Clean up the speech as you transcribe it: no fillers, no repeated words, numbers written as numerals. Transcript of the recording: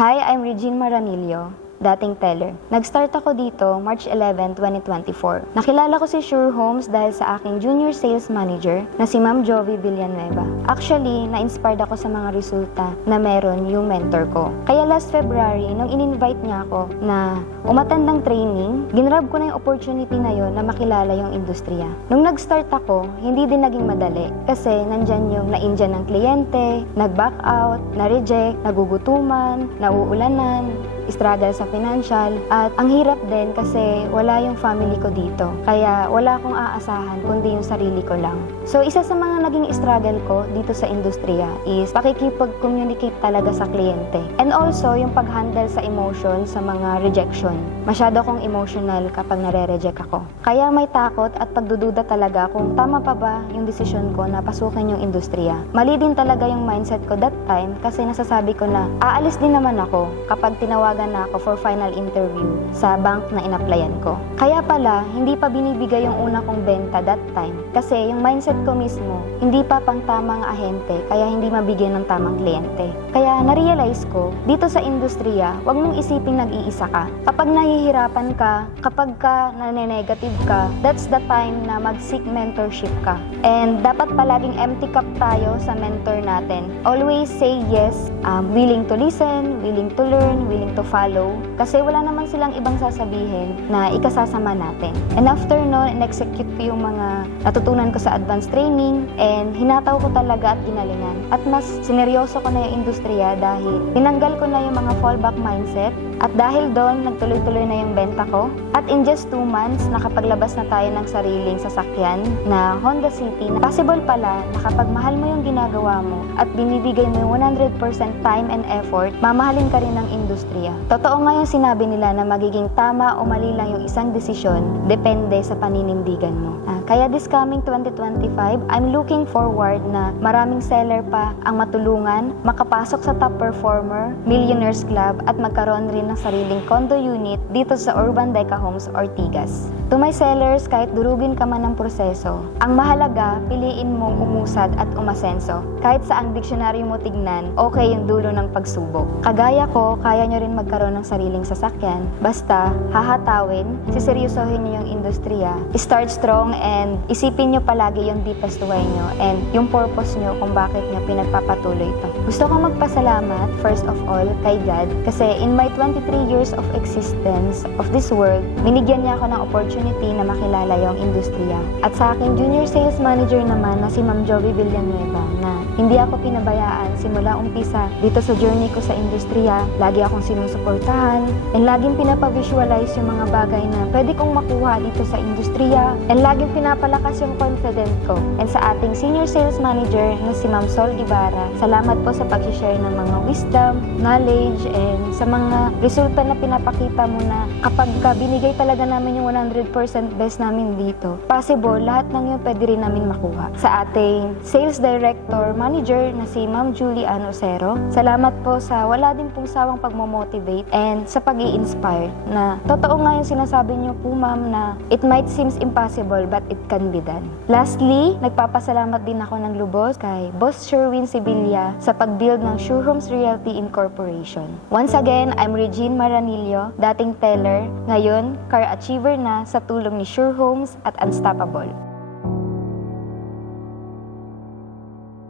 Hi, I'm Regine Maranillo, dating teller. Nag-start ako dito March 11, 2024. Nakilala ko si Sure Homes dahil sa aking junior sales manager na si Ma'am Jovi Villanueva. Actually, na-inspired ako sa mga resulta na meron yung mentor ko. Kaya last February, nung in-invite niya ako na umattend ng training, ginrab ko na yung opportunity na yon na makilala yung industriya. Nung nag-start ako, hindi din naging madali kasi nandyan yung na-injyan ng kliyente, nag-back out, na-reject, nagugutuman, nauulanan, struggle sa financial, at ang hirap din kasi wala yung family ko dito. Kaya wala akong aasahan kundi yung sarili ko lang. So isa sa mga naging struggle ko dito sa industriya is pakikipag-communicate talaga sa kliyente. And also yung pag-handle sa emotion sa mga rejection. Masyado akong emotional kapag nare-reject ako. Kaya may takot at pagdududa talaga kung tama pa ba yung desisyon ko na pasukin yung industriya. Mali din talaga yung mindset ko that time kasi nasasabi ko na aalis din naman ako kapag tinawagan na ako for final interview sa bank na in-applyan ko. Kaya pala, hindi pa binibigay yung una kong benta that time kasi yung mindset ko mismo, hindi pa pang tamang ahente kaya hindi mabigyan ng tamang kliyente. Kaya na-realize ko, dito sa industriya, wag mong isiping nag-iisa ka. Kapag nahihirapan ka, kapag ka nane-negative ka, that's the time na mag-seek mentorship ka. And dapat palaging empty cup tayo sa mentor natin. Always say yes, willing to listen, willing to learn, willing to follow. Kasi wala naman silang ibang sasabihin na ikasasama natin. And after no, in-execute ko yung mga natutunan ko sa advanced training and hinataw ko talaga at ginalingan. At mas sineryoso ko na yung industriya dahil tinanggal ko na yung mga fallback mindset at dahil doon, nagtuloy-tuloy na yung benta ko. At in just 2 months, nakapaglabas na tayo ng sariling sasakyan na Honda City. Possible pala na kapag mahal mo yung ginagawa mo at binibigay mo yung 100% time and effort, mamahalin ka rin ng industriya. Totoo nga yung sinabi nila na magiging tama o mali lang yung isang desisyon, depende sa paninindigan mo. Kaya this coming 2025, I'm looking forward na maraming seller pa ang matulungan, makapasok sa top performer, Millionaires Club at magkaroon rin ng sariling condo unit dito sa Urban Deca Homes, Ortigas. To my sellers, kahit durugin ka man ng proseso, ang mahalaga, piliin mong umusad at umasenso. Kahit sa ang diksyonaryo mo tignan, okay yung dulo ng pagsubok. Kagaya ko, kaya nyo rin magkaroon ng sariling sasakyan. Basta, hahatawin, siseryosohin nyo yung industriya, start strong and isipin nyo palagi yung deepest way nyo and yung purpose nyo kung bakit nyo pinagpapatuloy ito. Gusto kong magpasalamat, first of all, kay God kasi in my 23 years of existence of this world, binigyan niya ako ng opportunity na makilala yung industriya. At sa aking junior sales manager naman na si Ma'am Jovi Villanueva na hindi ako pinabayaan simula umpisa dito sa journey ko sa industriya. Lagi akong sinusuportahan and laging pinapavisualize yung mga bagay na pwede kong makuha dito sa industriya and laging pinapalakas yung confident ko. And sa ating senior sales manager na si Ma'am Sol Ibarra, salamat po sa pag-share ng mga wisdom, knowledge, and sa mga resulta na pinapakita mo na kapag binigay talaga namin yung 100% best namin dito, possible lahat ng yun pwede rin namin makuha. Sa ating sales director manager na si Ma'am Julie Anocero, salamat po sa wala din pong sawang pagmomotivate and sa pag-i-inspire na totoo nga yung sinasabi niyo po ma'am na it might seems impossible but it can be done. Lastly, nagpapasalamat din ako ng lubos kay Boss Sherwin Sibilia sa pag-build ng Sure Homes Realty Incorporation. Once again, I'm Regine Maranillo, dating teller, ngayon car achiever na sa tulong ni Sure Homes at Unstoppable.